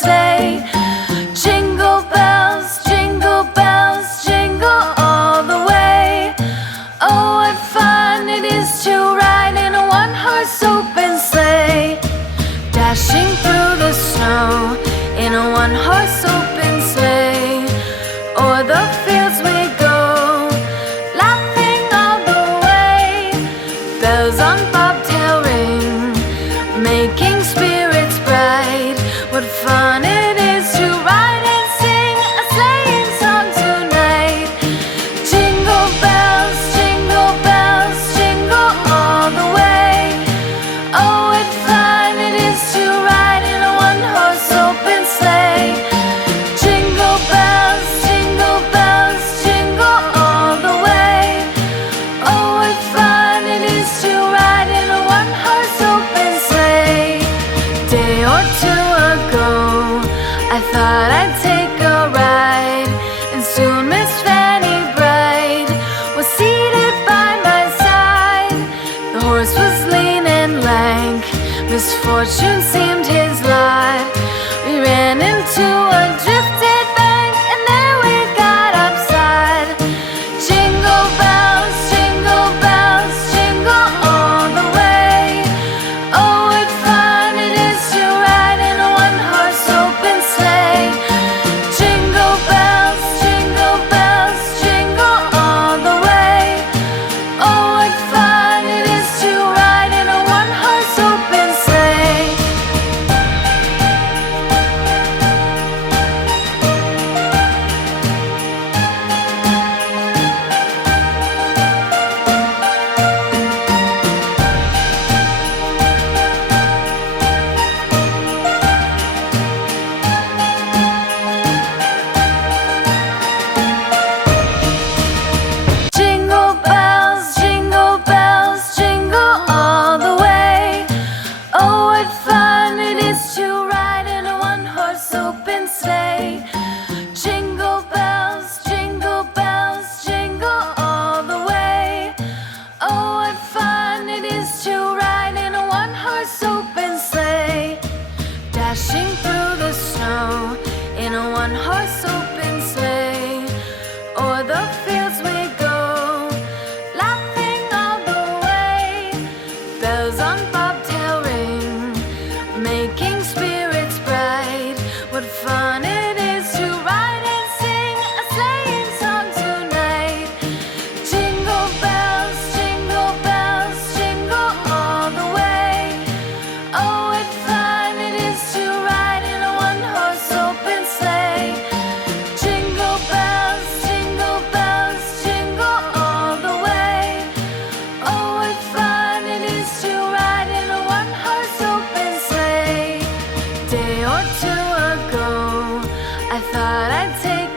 sleigh. Jingle bells, jingle all the way. Oh, what fun it is to ride in a one-horse open sleigh. Dashing through the snow in a one-horse open sleigh. O'er the fields we go, laughing all the way. Bells on bobtail ring, making spirits bright. What fun it is to ride and sing a sleighing song tonight. Jingle bells, jingle all the way. Oh, what fun it is to ride in a one-horse open sleigh. Jingle bells, jingle all the way. Oh, what fun it is to ride in a one-horse open sleigh. Day or two ago, I thought I'd take a ride, and soon Miss Fanny Bright was seated by my side. The horse was lean and lank, misfortune seemed his lot. We ran into a drifted bank, and there we got upside. Jingle bells, jingle all the way. Oh, what fun it is to ride in a one-horse open sleigh. Jingle bells, jingle all the way. Oh, what fun it is to ride in a one-horse open sleigh. Jingle bells, jingle all the way. Oh, what fun it is to ride in a one-horse open sleigh. Jingle bells, jingle all the way. Oh, what fun it is to ride in a one-horse open sleigh. Dashing through the snow in a one-horse open sleigh. O'er the fields we go, laughing all the way. Bells on bobtail ring, making spirits bright. What fun it is to ride and sing a sleighing song tonight. Jingle bells, jingle all the way. Oh, what fun it is to ride in a one-horse open sleigh. Jingle bells, jingle all the way. Oh, what fun it is to ride in a one-horse open sleigh. Day or two ago, I thought I'd take